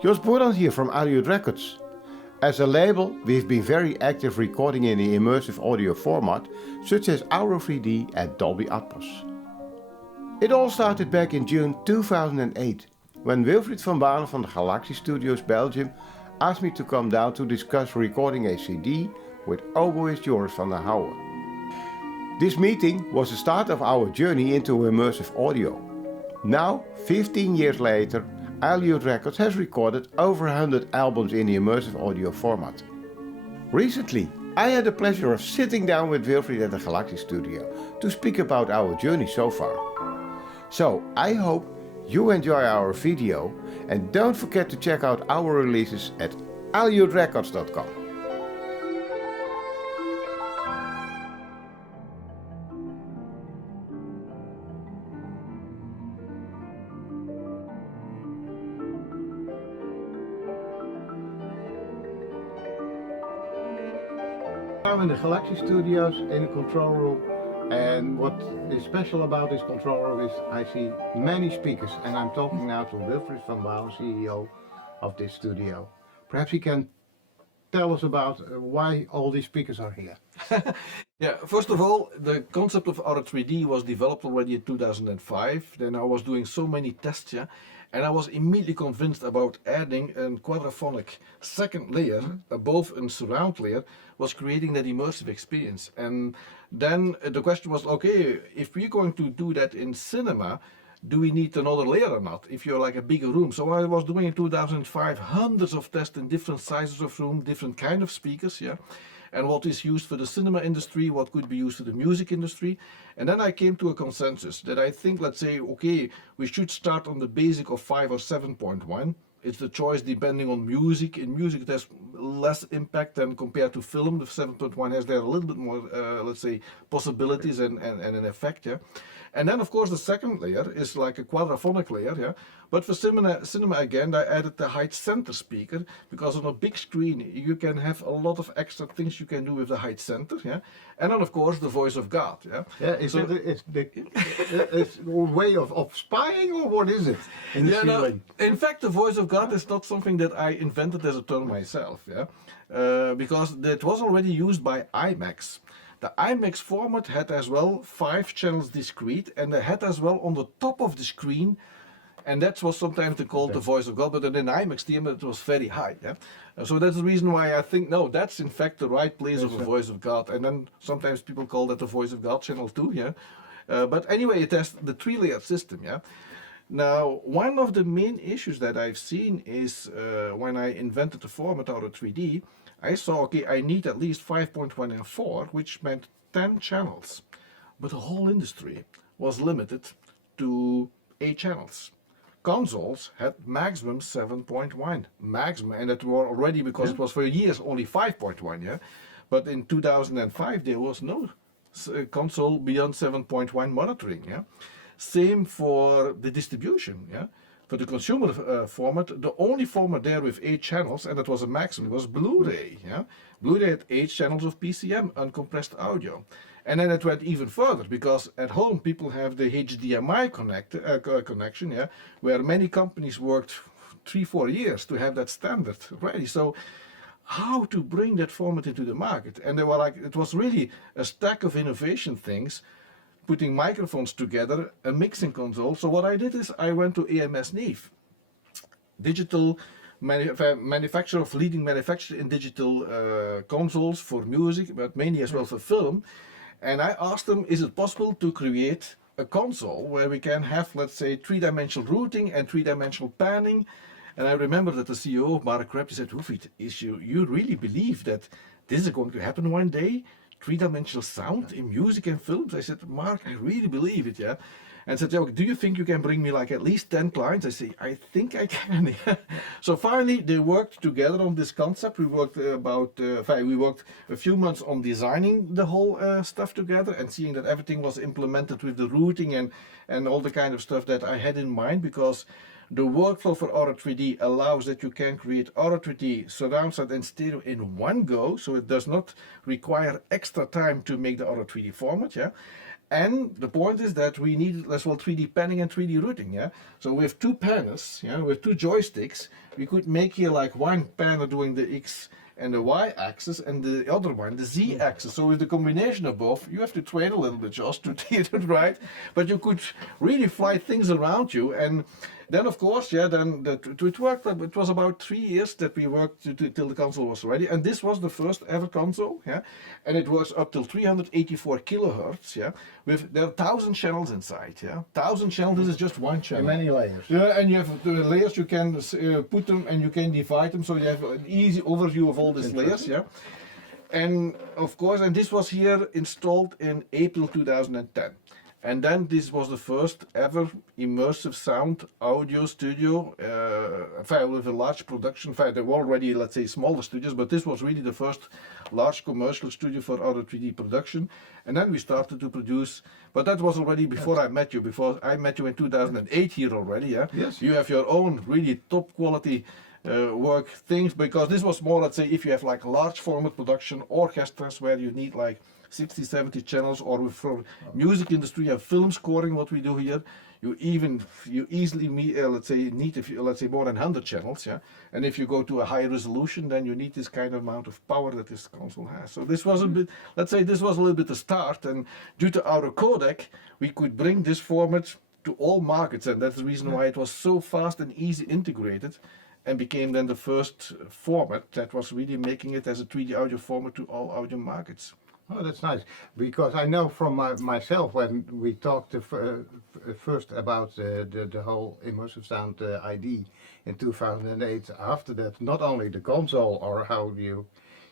Jos Boerland here from Wilfried Records. As a label, we've been very active recording in the immersive audio format, such as Auro 3D and Dolby Atmos. It all started back in June 2008, when Wilfried Van Baelen from the Galaxy Studios Belgium asked me to come down to discuss recording a CD with oboist Joris van der Houwen. This meeting was the start of our journey into immersive audio. Now, 15 years later, Wilfried Records has recorded over 100 albums in the immersive audio format. Recently, I had the pleasure of sitting down with Wilfried at the Galaxy Studio to speak about our journey so far. So, I hope you enjoy our video and don't forget to check out our releases at wilfriedrecords.com. I'm in the Galaxy Studios in the control room, and what is special about this control room is I see many speakers, and I'm talking now to Wilfried Van Baelen, CEO of this studio. Perhaps he can tell us about why all these speakers are here. Yeah, first of all, the concept of Auro 3D was developed already in 2005. Then I was doing so many tests, and I was immediately convinced about adding a quadraphonic second layer above a surround layer was creating that immersive experience. And then the question was, okay, if we're going to do that in cinema, do we need another layer or not, if you're like a bigger room? So I was doing in 2005 hundreds of tests in different sizes of room, different kind of speakers, and what is used for the cinema industry, what could be used for the music industry. And then I came to a consensus that I think, let's say, okay, we should start on the basic of 5 or 7.1. It's the choice depending on music. In music there's less impact than compared to film. The 7.1 has there a little bit more, let's say, possibilities and an effect, And then of course the second layer is like a quadraphonic layer, But for cinema again, I added the height center speaker, because on a big screen you can have a lot of extra things you can do with the height center, And then of course the voice of God, Is it a way of spying, or what is it? In fact, the voice of God is not something that I invented as a term myself, because it was already used by IMAX. The IMAX format had as well 5 channels discrete, and they had as well on the top of the screen, and that was sometimes called the voice of God, but in IMAX theater it was very high. So that's the reason why I think, no, that's in fact the right place of a voice of God. And then sometimes people call that the voice of God channel too, But anyway, it has the 3-layer system, Now, one of the main issues that I've seen is when I invented the format Auro 3D, I saw, okay, I need at least 5.1 and 4, which meant 10 channels. But the whole industry was limited to 8 channels. Consoles had maximum 7.1, maximum, and that were already, because it was for years only 5.1, But in 2005 there was no console beyond 7.1 monitoring, Same for the distribution, For the consumer format, the only format there with 8 channels, and that was a maximum, was Blu-ray. Blu-ray had 8 channels of PCM, uncompressed audio. And then it went even further, because at home people have the HDMI connection, where many companies worked 3-4 years to have that standard ready. So how to bring that format into the market? And they were like, it was really a stack of innovation things, putting microphones together, a mixing console. So what I did is I went to AMS Neve, digital manufacturer of leading manufacturer in digital consoles for music, but mainly as well for film. And I asked them, is it possible to create a console where we can have, let's say, 3-dimensional routing and 3-dimensional panning? And I remember that the CEO, Mark Kreb, said, Wilfried, you really believe that this is going to happen one day? 3-dimensional sound in music and films? I said, Mark, I really believe it, And said, do you think you can bring me like at least 10 clients? I say, I think I can. So finally, they worked together on this concept. We worked we worked a few months on designing the whole stuff together and seeing that everything was implemented with the routing and all the kind of stuff that I had in mind, because the workflow for Auro 3D allows that you can create Auro 3D, surround sound and stereo in one go, so it does not require extra time to make the Auro 3D format, And the point is that we needed as well 3D panning and 3D routing, yeah. So with two panners, yeah, with two joysticks, we could make here like one panner doing the X and the Y axis and the other one the Z axis. So with the combination of both, you have to train a little bit just to get it right, but you could really fly things around you. And then of course, yeah, then it worked. It was about 3 years that we worked till the console was ready, and this was the first ever console, yeah, and it was up till 384 kilohertz, yeah, with there are 1,000 channels inside, yeah, 1,000 channels. This is just one channel. Many layers. Yeah, and you have the layers. You can put them and you can divide them, so you have an easy overview of all these layers, yeah. And of course, and this was here installed in April 2010. And then this was the first ever immersive sound audio studio, with a large production. There were already, let's say, smaller studios, but this was really the first large commercial studio for audio 3D production. And then we started to produce, but that was already before I met you. Before I met you in 2008 here already. Yeah. Yes. You have your own really top quality work things, because this was more, let's say, if you have like large format production orchestras where you need like 60, 70 channels, or for music industry, you have film scoring, what we do here. You easily let's say more than 100 channels, yeah. And if you go to a high resolution, then you need this kind of amount of power that this console has. So this was a bit, let's say, this was a little bit the start, and due to our codec, we could bring this format to all markets, and that's the reason why it was so fast and easy integrated, and became then the first format that was really making it as a 3D audio format to all audio markets. Oh, that's nice, because I know from myself when we talked first about the whole immersive sound ID in 2008. After that, not only the console or how you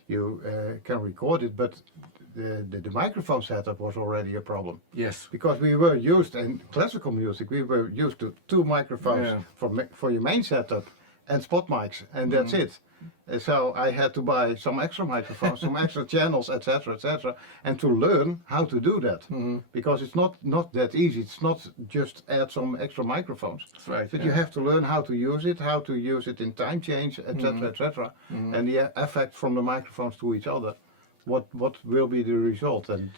can record it, but the microphone setup was already a problem. Yes. Because we were used in classical music, we were used to two microphones for your main setup and spot mics, and that's it. So I had to buy some extra microphones, some extra channels, etc., and to learn how to do that, because it's not that easy. It's not just add some extra microphones. That's right. But you have to learn how to use it in time change, etc., and the effect from the microphones to each other. What will be the result? And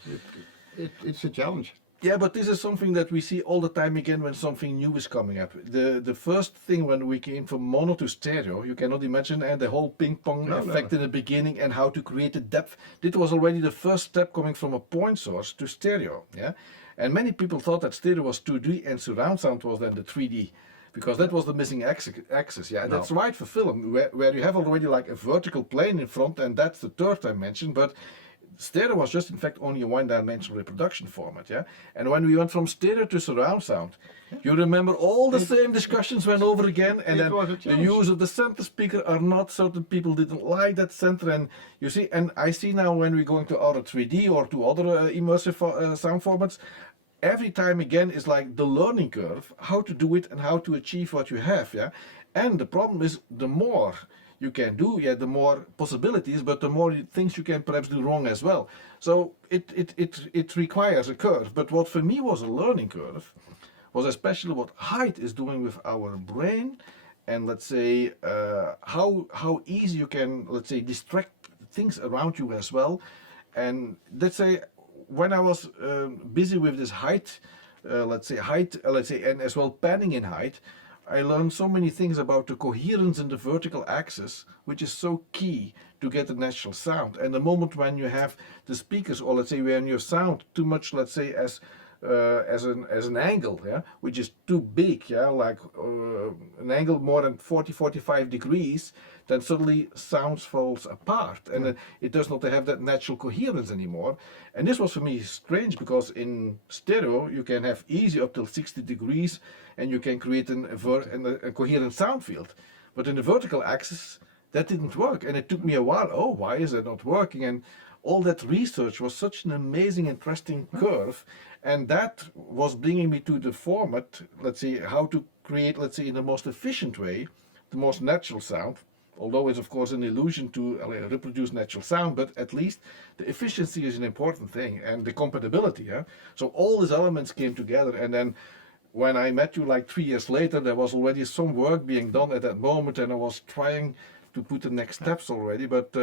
it's a challenge. Yeah, but this is something that we see all the time again when something new is coming up. The first thing when we came from mono to stereo, you cannot imagine, and the whole ping pong effect in the beginning and how to create the depth. This was already the first step coming from a point source to stereo. Yeah, and many people thought that stereo was 2D and surround sound was then the 3D. Because that was the missing axis, yeah. And that's right for film, where you have already like a vertical plane in front, and that's the third dimension. But stereo was just in fact only a one-dimensional reproduction format, yeah. And when we went from stereo to surround sound, you remember all the same discussions went over again, and then the use of the center speaker or not. Certain people didn't like that center, and you see, and I see now when we're going to other 3D or to other immersive sound formats, every time again is like the learning curve, how to do it and how to achieve what you have, yeah. And the problem is, the more you can do, yeah, the more possibilities, but the more things you can perhaps do wrong as well. So it requires a curve. But what for me was a learning curve was especially what height is doing with our brain, and let's say how easy you can, let's say, distract things around you as well. And let's say when I was busy with this height, and as well panning in height, I learned so many things about the coherence in the vertical axis, which is so key to get the natural sound. And the moment when you have the speakers, or let's say when your sound too much, let's say as an angle, yeah, which is too big, yeah, like an angle more than 40-45 degrees, then suddenly sound falls apart, and it does not have that natural coherence anymore. And this was for me strange, because in stereo you can have easy up till 60 degrees, and you can create a coherent sound field. But in the vertical axis, that didn't work, and it took me a while. Oh, why is it not working? And all that research was such an amazing, interesting curve, and that was bringing me to the format, let's say, how to create, let's say, in the most efficient way, the most natural sound. Although it's of course an illusion to reproduce natural sound, but at least the efficiency is an important thing, and the compatibility. Yeah? So all these elements came together, and then when I met you like 3 years later, there was already some work being done at that moment, and I was trying to put the next steps already. But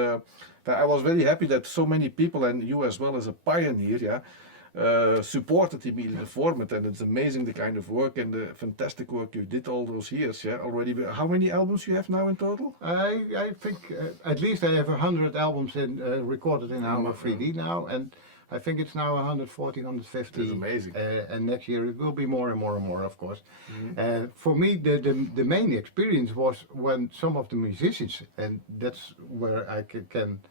I was very happy that so many people, and you as well as a pioneer, yeah, supported immediately the format, and it's amazing the kind of work and the fantastic work you did all those years. Yeah, already. How many albums you have now in total? I think at least I have 100 albums recorded in our 3D now, and I think it's now 140, 150. It's amazing. And next year it will be more and more and more, of course. For me, the main experience was when some of the musicians, and that's where I can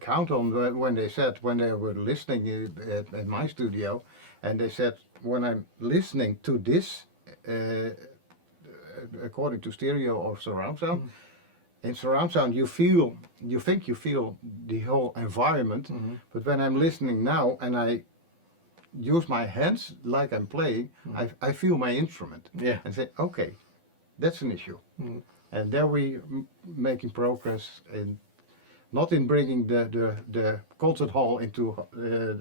count on when they said, when they were listening at my studio, and they said, when I'm listening to this, according to stereo or surround sound, in surround sound you think you feel the whole environment, but when I'm listening now and I use my hands like I'm playing, I feel my instrument, and say, okay, that's an issue. And there we making progress in, not in bringing the concert hall into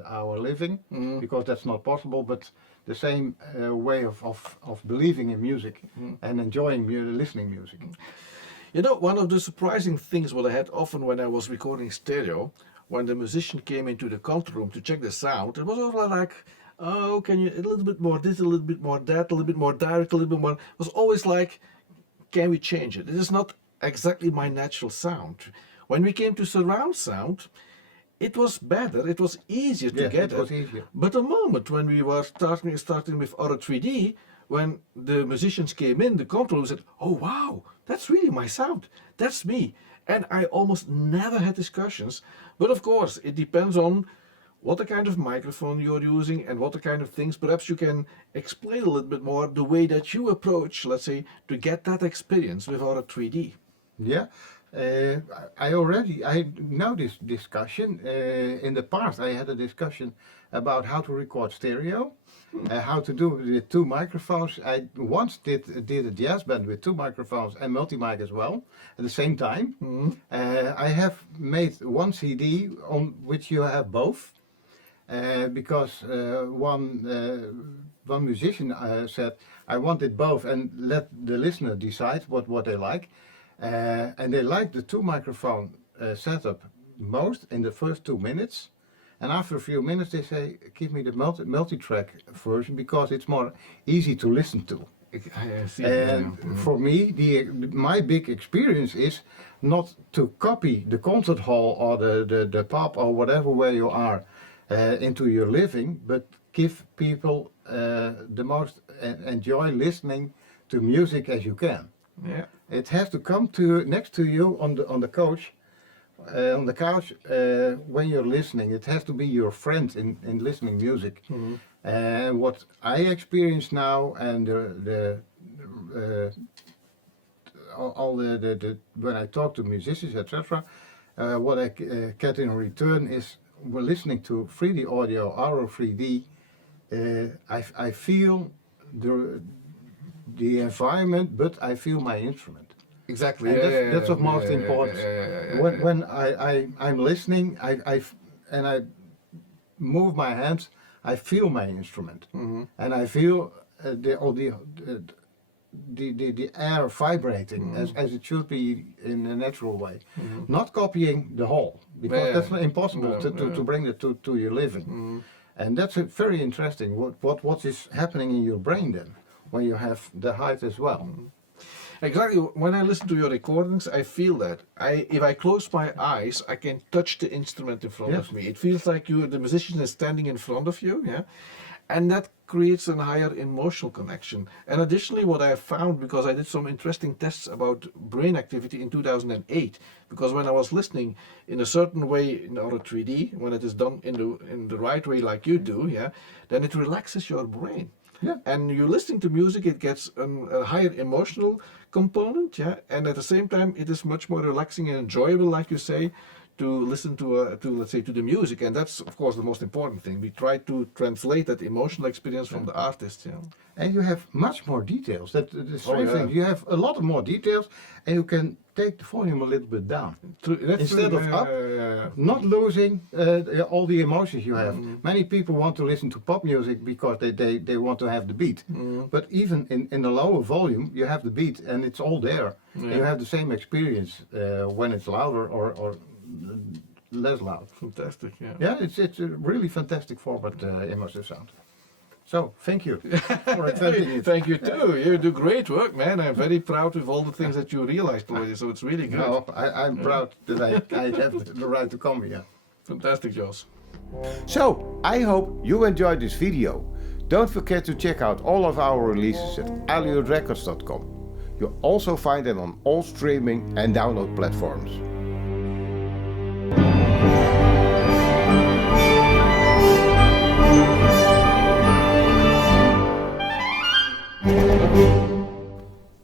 our living, because that's not possible, but the same way of believing in music and enjoying listening music. You know, one of the surprising things what I had often when I was recording stereo, when the musician came into the control room to check the sound, it was always like, oh, can you a little bit more this, a little bit more that, a little bit more direct, a little bit more. It was always like, can we change it? It is not exactly my natural sound. When we came to surround sound, it was better, it was easier to get it. Was easier. But the moment when we were starting with Aura 3D, when the musicians came in, the control room said, oh wow, that's really my sound, that's me. And I almost never had discussions. But of course, it depends on what the kind of microphone you're using and what the kind of things. Perhaps you can explain a little bit more the way that you approach, let's say, to get that experience with Aura 3D. Yeah. I know this discussion. In the past I had a discussion about how to record stereo, how to do it with two microphones. I once did a jazz band with two microphones and multi-mic as well at the same time. I have made one CD on which you have both, because one musician said, I wanted both and let the listener decide what they like. And they like the two microphone setup most in the first 2 minutes, and after a few minutes they say, give me the multi-track version because it's more easy to listen to. I see. And for me, my big experience is not to copy the concert hall or the pub or whatever where you are into your living, but give people the most enjoy listening to music as you can. Yeah. It has to come to next to you on the couch, when you're listening. It has to be your friend in listening music. And what I experience now, and when I talk to musicians, etc., what I get in return is, we're listening to 3D audio, Aura 3D. I feel the environment, but I feel my instrument. Exactly. And that's of most importance. When I'm listening, I move my hands, I feel my instrument, and I feel the air vibrating as it should be in a natural way, not copying the whole, because that's not impossible to bring it to your living. And that's very interesting. What is happening in your brain then, when you have the height as well. Exactly. When I listen to your recordings, I feel that. If I close my eyes, I can touch the instrument in front of me. It feels like the musician is standing in front of you, and that creates a higher emotional connection. And additionally, what I have found, because I did some interesting tests about brain activity in 2008, because when I was listening in a certain way in Aura 3D, when it is done in the right way like you do, then it relaxes your brain. And you're listening to music, it gets a higher emotional component, and at the same time it is much more relaxing and enjoyable, like you say, to listen to let's say to the music, and that's of course the most important thing. We try to translate that emotional experience from the artist. And you have much more details. That's the strange thing. You have a lot of more details, and you can take the volume a little bit down instead of up. Not losing all the emotions you have. Many people want to listen to pop music because they want to have the beat. But even in the lower volume, you have the beat, and it's all there. You have the same experience when it's louder or less loud. Fantastic, yeah. Yeah, it's a really fantastic format, immersive sound. So, thank you for inventing it. Thank you too. You do great work, man. I'm very proud of all the things that you realized already, so it's really good. No, I'm proud that I have the right to come here. Fantastic, Jos. So, I hope you enjoyed this video. Don't forget to check out all of our releases at aliotrecords.com. You'll also find them on all streaming and download platforms.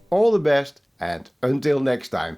All the best and until next time.